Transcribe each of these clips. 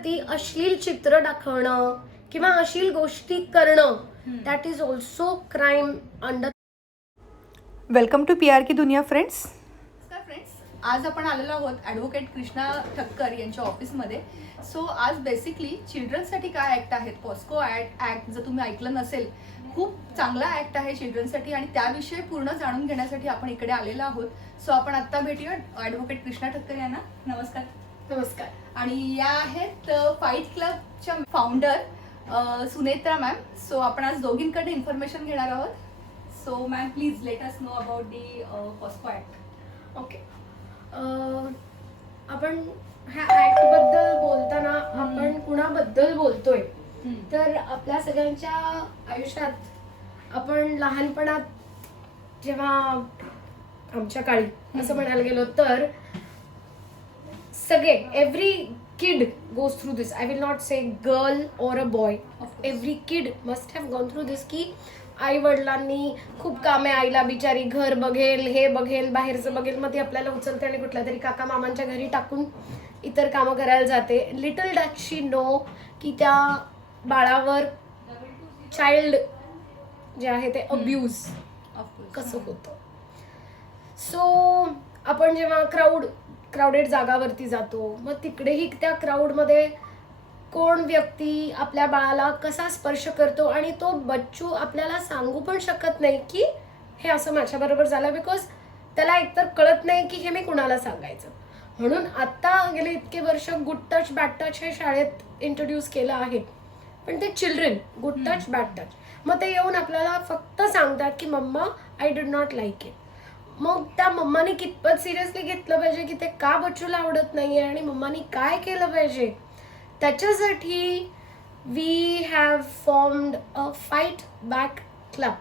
वरती अश्लील चित्र दाखवणं किंवा अश्लील गोष्टी करणं that is also crime under. Welcome to P R की दुनिया फ्रेंड्स. नमस्कार फ्रेंड्स, आज आपण आलेलो आहोत ॲडव्होकेट कृष्णा ठक्कर यांच्या ऑफिसमध्ये. सो आज बेसिकली चिल्ड्रनसाठी काय ॲक्ट आहेत, पॉस्को ॲक्ट जर तुम्ही ऐकलं नसेल, खूप चांगला ॲक्ट आहे चिल्ड्रनसाठी आणि त्याविषयी पूर्ण जाणून घेण्यासाठी आपण इकडे आलेलो आहोत. सो आपण आत्ता भेटूया ॲडव्होकेट कृष्णा ठक्कर यांना. नमस्कार. नमस्कार. आणि या आहेत फाईट क्लबच्या फाउंडर सुनेत्रा मॅम. सो आपण आज दोघींकडे इन्फॉर्मेशन घेणार आहोत. So ma'am please let us know about the POCSO act. Okay, आपण ह्या ऍक्ट बद्दल बोलताना आपण कुणाबद्दल बोलतोय तर आपल्या सगळ्यांच्या आयुष्यात आपण लहानपणात जेव्हा आमच्या काळी असं म्हणायला गेलो तर सगळे every kid goes through this. I will not say girl or a boy, every kid must have gone through this की आई वडिलांनी खूप कामे, आईला बिचारी घर बघेल, हे बघेल, बाहेरचं बघेल, मग ती आपल्याला उचलते आणि कुठल्या तरी काका मामांच्या घरी टाकून इतर कामं करायला जाते. लिटल डॅट शी नो की त्या बाळावर चाइल्ड जे आहे ते अब्यूज कसं होतं. सो आपण जेव्हा क्राऊडेड जागावरती जातो, मग तिकडेही त्या क्राऊडमध्ये कोण व्यक्ती आपल्या बाळाला कसा स्पर्श करतो आणि तो बच्चू आपल्याला सांगू पण शकत नाही की हे असं माझ्याबरोबर झालं, बिकॉज त्याला एकतर कळत नाही की हे मी कुणाला सांगायचं. म्हणून आत्ता गेले इतके वर्ष गुड टच बॅड टच हे शाळेत इंट्रोड्यूस केलं आहे, पण ते children good touch bad touch, मग ते येऊन आपल्याला फक्त सांगतात की mumma I did not like it. मग त्या मम्माने कितपत सिरियसली घेतलं पाहिजे की ते का बच्चूला आवडत नाहीये आणि मम्मानी काय केलं पाहिजे, त्याच्यासाठी we have formed a fight back club.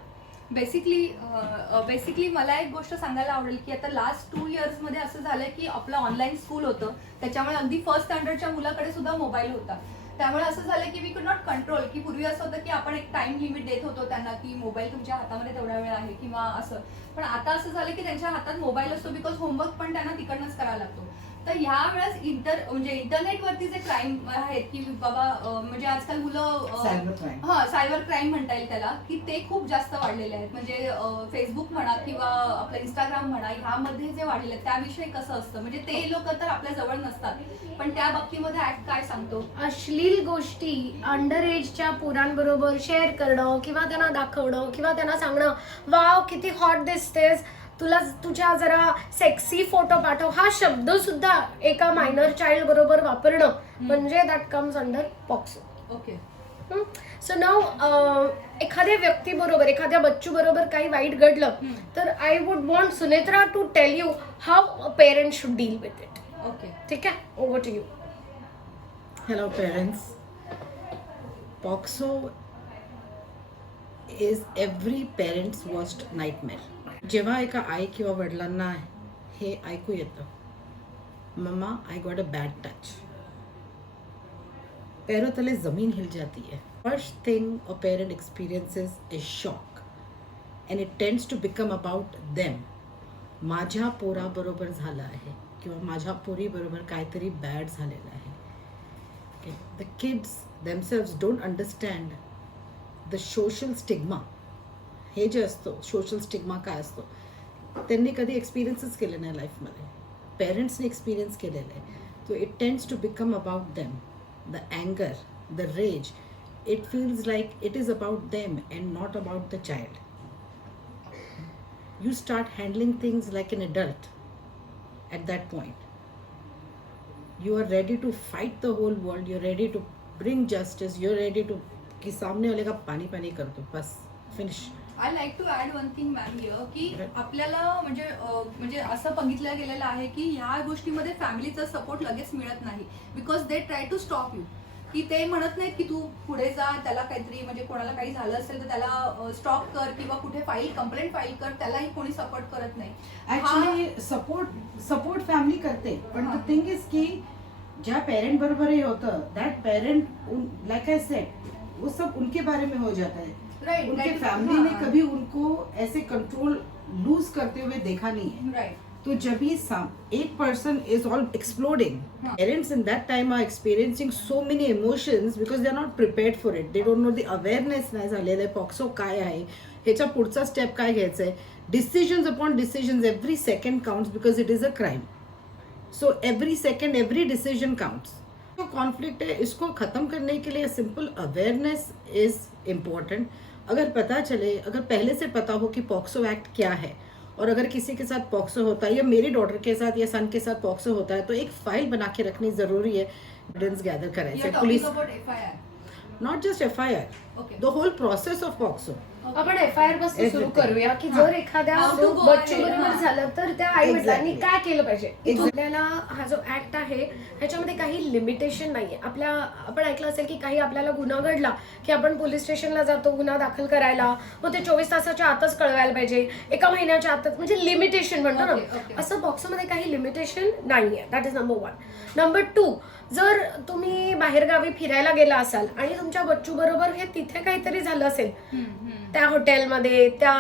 Basically मला एक गोष्ट सांगायला आवडेल की आता लास्ट 2 इयर्समध्ये असं झालंय की आपलं ऑनलाईन स्कूल होतं, त्याच्यामुळे अगदी फर्स्ट स्टँडर्डच्या मुलाकडे सुद्धा मोबाईल होता. त्यामुळे असं झालं की वी कुड नॉट कंट्रोल, की पूर्वी असं होतं की आपण एक टाइम लिमिट देत होतो त्यांना की मोबाईल तुमच्या हातामध्ये तेवढा वेळ आहे किंवा असं, पण आता असं झालं की त्यांच्या हातात मोबाईल असतो बिकॉज होमवर्क पण त्यांना तिकडनंच करावा लागतो. तर ह्या वेळेस इंटरनेटवरती जे क्राईम आहेत की बाबा म्हणजे आजकाल मुलं सायबर क्राईम म्हणता येईल त्याला, की ते खूप जास्त वाढलेले आहेत. म्हणजे फेसबुक म्हणा किंवा आपलं इंस्टाग्राम म्हणा, ह्यामध्ये जे वाढलेले आहेत त्याविषयी कसं असतं, म्हणजे ते लोक तर आपल्या जवळ नसतात, पण त्या बाबतीमध्ये ऍक्ट काय सांगतो. अश्लील गोष्टी अंडर एजच्या पोरांबरोबर शेअर करणं किंवा त्यांना दाखवणं किंवा त्यांना सांगणं वाव किती हॉट दिसतेस, तुला तुझ्या जरा सेक्सी फोटो पाठव, हा शब्द सुद्धा एका मायनर चाइल्ड बरोबर वापरणं म्हणजे that comes under POCSO. Okay. So नाव एखाद्या व्यक्तीबरोबर, एखाद्या बच्चू बरोबर काही वाईट घडलं तर I would want Sunetra to tell you how a parent should deal with it. Okay, ठीक आहे, over to you. Hello parents. POCSO is every parent's worst nightmare. जेव्हा एका आई किंवा वडिलांना हे ऐकू येतं, mumma I got a bad touch, पैरों तले जमीन हिल जाती है. First thing a parent experiences is shock and it tends to become about them. माझ्या पोराबरोबर झालं आहे किंवा माझ्या पोरीबरोबर काहीतरी बॅड झालेलं आहे. The kids themselves don't understand the social stigma. हे जे असतो सोशल स्टिग्मा काय असतो त्यांनी कधी एक्सपिरियन्सच केले नाही लाईफमध्ये, पेरेंट्सने एक्सपिरियन्स केलेलं आहे. So it tends to become about them. The अँगर, the rage, it feels like it is about them and not about the child. You start handling things like an adult at that point. You are ready to fight the whole world. You're ready to bring justice. You're ready to कि सामने वाले का पानी पानी कर दो, बस finish. I like to add one thing ma'am here की आपल्याला म्हणजे असं बघितलं गेलेलं आहे की ह्या गोष्टीमध्ये फॅमिलीचा सपोर्ट लगेच मिळत नाही, because they try to stop you. की ते म्हणत नाहीत की तू पुढे जा, त्याला काहीतरी म्हणजे कोणाला काही झालं असेल तर त्याला स्टॉप कर किंवा कुठे कंप्लेंट फाईल कर, त्यालाही कोणी सपोर्ट करत नाही. ऍक्च्युली सपोर्ट फॅमिली करते, पण द थिंग इज की ज्या पेरेंट बरोबर हे होतं that parent like I said वो सब उनके बारे में हो जाता है. राइट, उनके फैमिली ने कभी उनको ऐसे कंट्रोल लूज करते हुए देखा नहीं है. राइट. तो जब भी एक person is all exploding, parents in that time are experiencing so many emotions because they are not prepared for it. They don't know the awareness नाही झालेलं आहे पॉक्सो काय आहे, ह्याच्या पुढचा स्टेप काय घ्यायचा आहे. Decisions upon decisions, every second counts because it is a crime. So every second every decision counts. जो कॉन्फ्लिक्ट है इसको ख़त्म करने के लिए सिंपल अवेयरनेस इज इम्पोर्टेंट. अगर पता चले, अगर पहले से पता हो कि पॉक्सो एक्ट क्या है, और अगर किसी के साथ पॉक्सो होता है या मेरी डॉटर के साथ या सन के साथ पॉक्सो होता है तो एक फाइल बना के रखनी ज़रूरी है. एविडेंस गैदर करायचे. Police not just FIR, the whole process of POCSO. आपण FIR पासून सुरू करूया की जर एखाद्या How to go Bachchu ahead, बरोबर हा. झालं तर त्या आई वडिलांनी Exactly. काय केलं पाहिजे. Exactly. आपल्याला हा जो ऍक्ट आहे ह्याच्यामध्ये काही लिमिटेशन नाहीये. आपण ऐकलं असेल की काही आपल्याला गुन्हा घडला की आपण पोलीस स्टेशनला जातो गुन्हा दाखल करायला, मग ते 24 तासाच्या आतच कळवायला पाहिजे, 1 महिन्याच्या आतच, म्हणजे लिमिटेशन म्हणतो ना. असं बॉक्समध्ये काही लिमिटेशन नाहीये. That is number 1. नंबर 2, जर तुम्ही बाहेरगावी फिरायला गेला असाल आणि तुमच्या बच्चू बरोबर हे तिथे काहीतरी झालं असेल, त्या हॉटेलमध्ये, त्या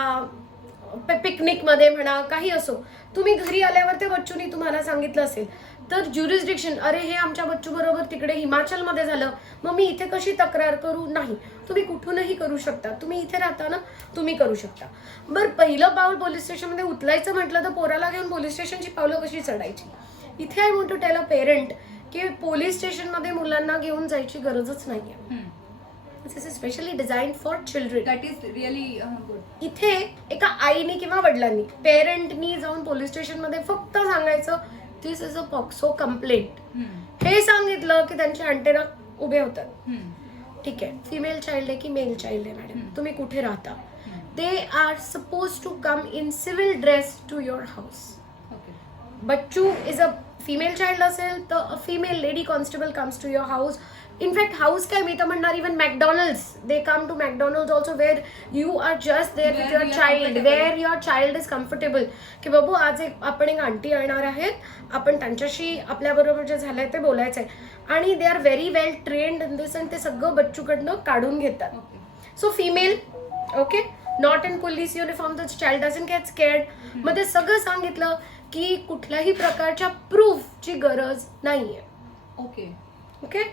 पिकनिकमध्ये म्हणा, काही असो, तुम्ही घरी आल्यावर त्या बच्चूनी तुम्हाला सांगितलं असेल तर ज्युरिस्डिक्शन, अरे हे आमच्या बच्चू बरोबर तिकडे हिमाचलमध्ये झालं, मग मी इथे कशी तक्रार करू. नाही, तुम्ही कुठूनही करू शकता. तुम्ही इथे राहता ना, तुम्ही करू शकता. बरं, पहिलं पाऊल पोलीस स्टेशनमध्ये उचलायचं म्हटलं तर पोराला घेऊन पोलीस स्टेशनची पावलं कशी चढायची. इथे I want to tell a parent की पोलीस स्टेशनमध्ये मुलांना घेऊन जायची गरजच नाहीये. This is specially design for children. That is really good. इथे एका आईने किंवा वडिलांनी, पेरेंटनी जाऊन पोलीस स्टेशनमध्ये फक्त सांगायचं दिस इज अ पॉक्सो कंप्लेंट. हे सांगितलं की त्यांचे अँटेना उभे होतात. ठीक आहे, फिमेल चाइल्ड आहे की मेल चाइल्ड आहे मॅडम, तुम्ही कुठे राहता, they are suppose to come in civil dress to your house. बच्चू इज अ फिमेल चाइल्ड असेल तर a female lady constable comes to your house. In fact house काय मी तर म्हणणार, even McDonald's, they come to McDonald's also where you are just there with your child, where your child is comfortable. की बाबू आज आपण एक आंटी येणार आहेत, आपण त्यांच्याशी आपल्याबरोबर जे झालंय ते बोलायचं आहे, आणि they are very well trained in this, आणि ते सगळं बच्चूकडनं काढून घेतात. So female, okay, not in police uniform, the child doesn't get scared. मग ते सगळं सांगितलं की कुठल्याही प्रकारच्या प्रूफची गरज नाहीये. ओके,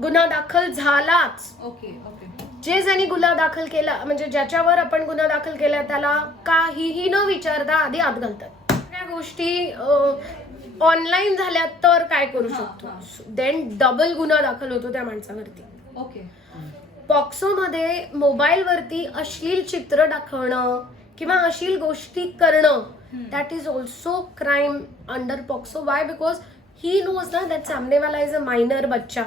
गुन्हा दाखल झालाच. जे ज्यांनी गुन्हा दाखल केला, म्हणजे ज्याच्यावर आपण गुन्हा दाखल केला, त्याला काहीही न विचारता आधी आत घालतात. या गोष्टी ऑनलाईन झाल्या तर काय करू शकतो, देन डबल गुन्हा दाखल होतो त्या माणसावरती. पॉक्सोमध्ये मोबाईलवरती अश्लील चित्र दाखवणं किंवा अश्लील गोष्टी करणं, that is also crime under POCSO. Y? Because he knows na that samne wala is a minor bachcha,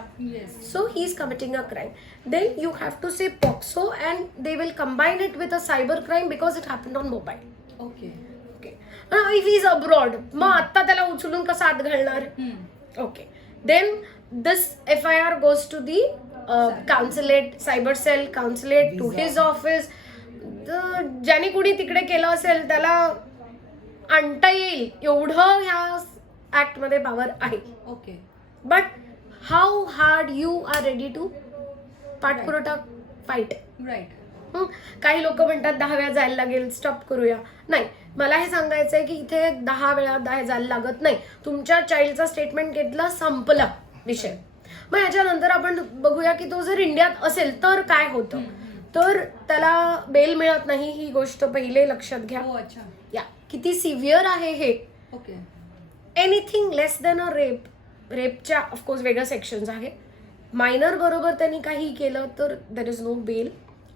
so he is committing a crime. Then you have to say POCSO and they will combine it with a cyber crime because it happened on mobile. Okay. Now if he is abroad, ma atta त्याला उचलून कसा आत घालणार. Okay, then this FIR goes to the consulate, cyber cell, consulate, to his office. ज्याने कुणी तिकडे केलं असेल त्याला आणता येईल एवढं ह्या ऍक्ट मध्ये पॉवर आहे. But how hard you are ready to पाठपुरवठा फाईट. काही लोक म्हणतात 10 वेळा जायला लागेल, स्टॉप करूया. नाही, मला हे सांगायचंय की इथे 10 वेळा जायला लागत नाही. तुमच्या चाइल्डचा स्टेटमेंट घेतला, संपला विषय. मग याच्यानंतर आपण बघूया की तो जर इंडियात असेल तर काय होतं. तर त्याला बेल मिळत नाही, ही गोष्ट पहिले लक्षात घ्या. या किती सिव्हिअर आहे हे. Anything less than a rape, रेपच्या ऑफकोर्स वेगळ्या सेक्शन्स आहे. मायनर बरोबर त्यांनी काही केलं तर there is no bail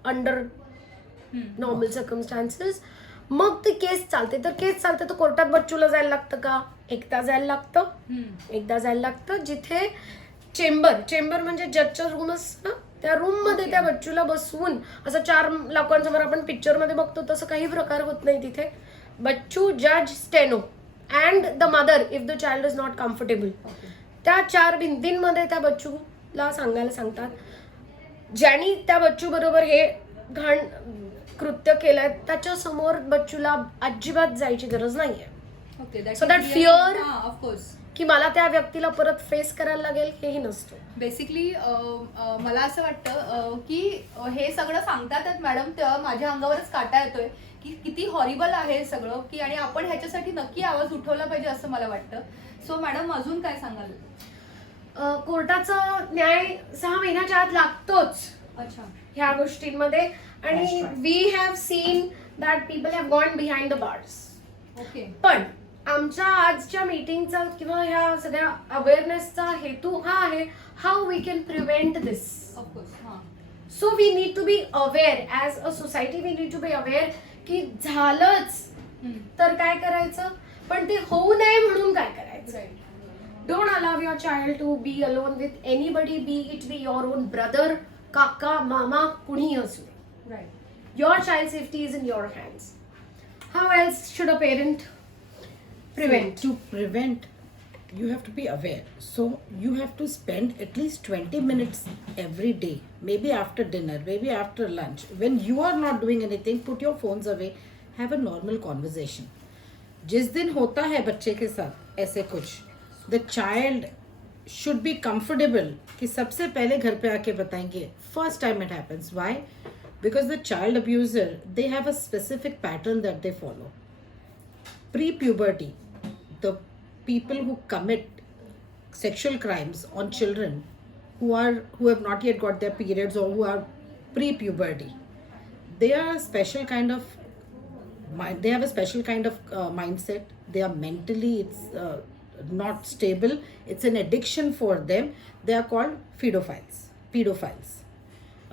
under normal circumstances. मग ती केस चालते, तर केस चालते तर कोर्टात बच्चूला जायला लागतं का? एकदा जायला लागतं. जिथे चेंबर म्हणजे जजचा रूम असतं ना, त्या रूम मध्ये त्या बच्चूला बसवून असं 4 लोकांसमोर आपण पिक्चर मध्ये बघतो तसं काही प्रकार होत नाही तिथे. बच्चू, जज, steno and the mother if the child is not comfortable. त्या 4 भिंतींमध्ये त्या बच्चूला सांगायला सांगतात. ज्यांनी त्या बच्चू बरोबर हे घाण कृत्य केलंय त्याच्या समोर बच्चूला अजिबात जायची गरज नाहीये. सो दॅट फिअर की मला त्या व्यक्तीला परत फेस करायला लागेल हेही नसतो. बेसिकली मला असं वाटतं की हे सगळं सांगतात मॅडम तेव्हा माझ्या अंगावरच काटा येतोय की किती हॉरिबल आहे सगळं की आणि आपण ह्याच्यासाठी नक्की आवाज उठवला पाहिजे असं मला वाटतं. सो मॅडम अजून काय सांगाल? कोर्टाचा न्याय 6 महिन्याच्या आत लागतोच अच्छा. ह्या गोष्टींमध्ये आणि That's right. We have seen that people have gone behind the bars. Okay. पण आमच्या आजच्या मीटिंगचा किंवा ह्या सगळ्या अवेअरनेसचा हेतू हा आहे how we can prevent this. Of course. हां. So we need to be aware as a society. We need to be aware की झालंच तर काय करायचं, पण ते होऊ नये म्हणून काय करायचं. Right. Don't allow your child to be alone with anybody, be it be your own brother, kaka, mama, कुणीही असू दे. Right. Your child safety is in your hands. How else should a parent prevent? So, to prevent, you have to be aware. So you have to spend at least 20 minutes every day, maybe after dinner, maybe after lunch. When you are not doing anything, put your phones away, have a normal conversation. जिस दिन होता है बच्चे के साथ ऐसे कुछ, the child should be comfortable कि सबसे पहले घर पे आके बताएंगे. First time it happens. Why? Because the child abuser, they have a specific pattern that they follow. Pre-puberty, the people who commit sexual crimes on children who have not yet got their periods or who are pre-puberty, they are a special kind of they have a special kind of mindset. They are mentally not stable. It's an addiction for them. They are called pedophiles.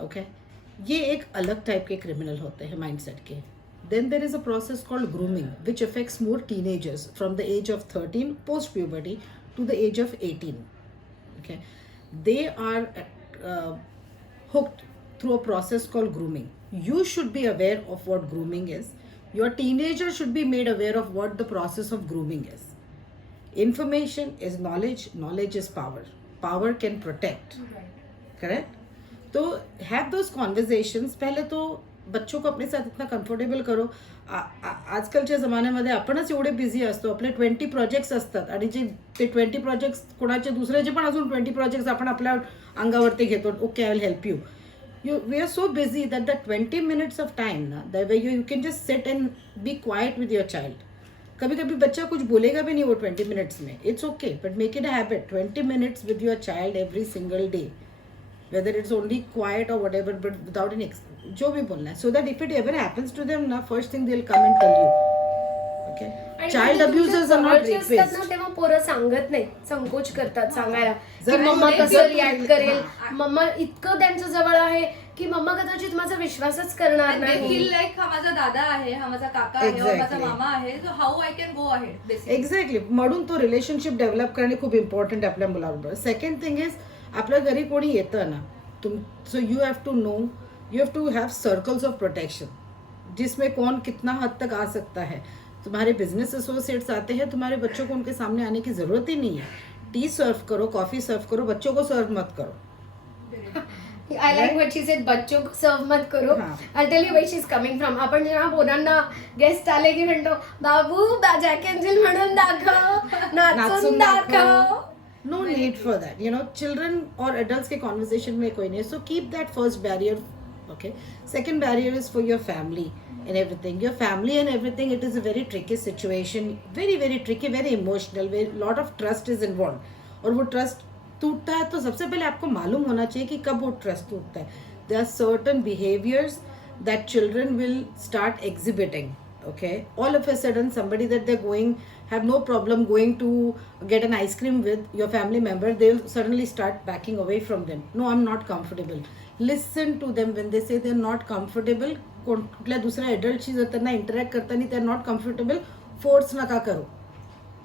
Okay, ये एक अलग type के criminal होते हैं mindset K. Then there is a process called grooming, which affects more teenagers from the age of 13 post puberty to the age of 18. Okay, they are hooked through a process called grooming. You should be aware of what grooming is. Your teenager should be made aware of what the process of grooming is. Information is knowledge. Knowledge is power. Power can protect. Correct? तो have those conversations. पहले तो बच्चों को अपने साथ इतना comfortable करो. आजकालच्या जमान्यामध्ये आपणच एवढे बिझी असतो. आपले 20 प्रोजेक्ट्स असतात आणि जे ते 20 प्रोजेक्ट्स कोणाचे दुसऱ्याचे पण अजून 20 प्रोजेक्ट्स आपण आपल्या अंगावरती घेतो. Okay, I will help you. We are so busy that the 20 minutes of time, that way you can just sit and be quiet with your child. कभी कभी बच्चा कुछ बोलेगा भी नहीं वो 20 minutes में. It's okay, but make it a habit. 20 minutes with your child every single day, whether it's only quiet or whatever, but without any जो भी बोलना है, so that if it ever happens to them, na first thing they'll come and tell you. Okay. आणि Child कधी तुमच्या abusers are not जवळचे असतात rapists. ना, तेव्हा पोरं सांगत नाही, संकोच करतात सांगायला की जरा मम्मा ते कसं ते- रिॲक्ट करेल. मम्मा इतकं त्यांच्या जवळ आहे की मम्मा कदाचित माझा विश्वासच करणार And they नाही. feel like हा माझा दादा आहे, हा माझा काका आहे, हा माझा Exactly. मामा आहे. So how I can go ahead basically. Exactly. म्हणून तो रिलेशनशिप डेव्हलप करणे खूप इम्पॉर्टंट आहे आपल्या मुलाबरोबर. सेकंड थिंग इज, आपल्या घरी कोणी येतं ना, so you have to know, you have to have circles of protection, जिसमें कौन कितना हद तक आ सकता है. तुम्हारे बिजनेस एसोसिएट्स आते हैं, तुम्हारे बच्चों को उनके सामने आने की ज़रूरत ही नहीं है. टी सर्व करो, कॉफ़ी सर्व करो, बच्चों को सर्व मत करो. I like what she said, बच्चों को सर्व मत करो. हां. I tell you where she is coming from. आपण जेव्हा पोरांना गेस्ट आले की म्हणतो बाबू जॅक एंड जिल म्हणून दाखव, नाचून दाखव. No need for that. You know, children or adults K conversation में कोई नहीं है. So keep that first barrier. Okay. Second barrier is for your family and everything. Your family and everything, it is a very tricky situation. Very, very tricky, very emotional. Very lot of trust is involved. और वो trust टूटता है तो सबसे पहले आपको मालूम होना चाहिए कि कब वो ट्रस्ट टूटता है. There are certain behaviors that children will start exhibiting. Okay, all of a sudden somebody that they're going, have no problem going to get an ice cream with your family member, they'll suddenly start backing away from them. No, I'm not comfortable. Listen to them when they say they're not comfortable. कुठल्या दुसऱ्या एडल्टशी जर त्यांना interact करताना they're not comfortable, force नका करू.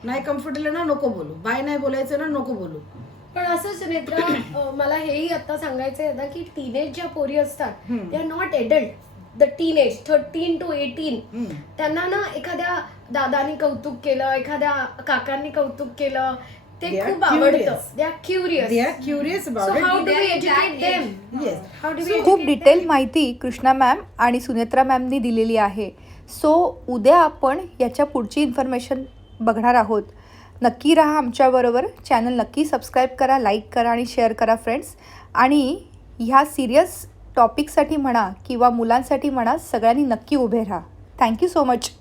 नाही comfortable ना नको बोलू, बाय नाही बोलायचं ना नको बोलू. पण असंच नेत्रा, मला हेही आता सांगायचं आहे की टीनेज ज्या पोरी असतात दे are not adult. The teenage 13 to 18, त्यांना ना एखाद्या दादानी कौतुक केलं, एखाद्या काकांनी कौतुक केलं, ते They are खूप आवडतं. curious. They are curious. They are curious about So it. how do They we are in educate that them? Yes. How do we खूप educate डिटेल them? माहिती कृष्णा मॅम आणि सुनेत्रा मॅमनी दिलेली आहे. सो उद्या आपण याच्या पुढची इन्फॉर्मेशन बघणार आहोत. नक्की राहा आमच्याबरोबर. चॅनल नक्की सबस्क्राईब करा, लाईक करा आणि शेअर करा फ्रेंड्स. आणि ह्या सिरियस टॉपिकसाठी म्हणा किंवा मुलांसाठी म्हणा, सगळ्यांनी नक्की उभे राहा. Thank you so much.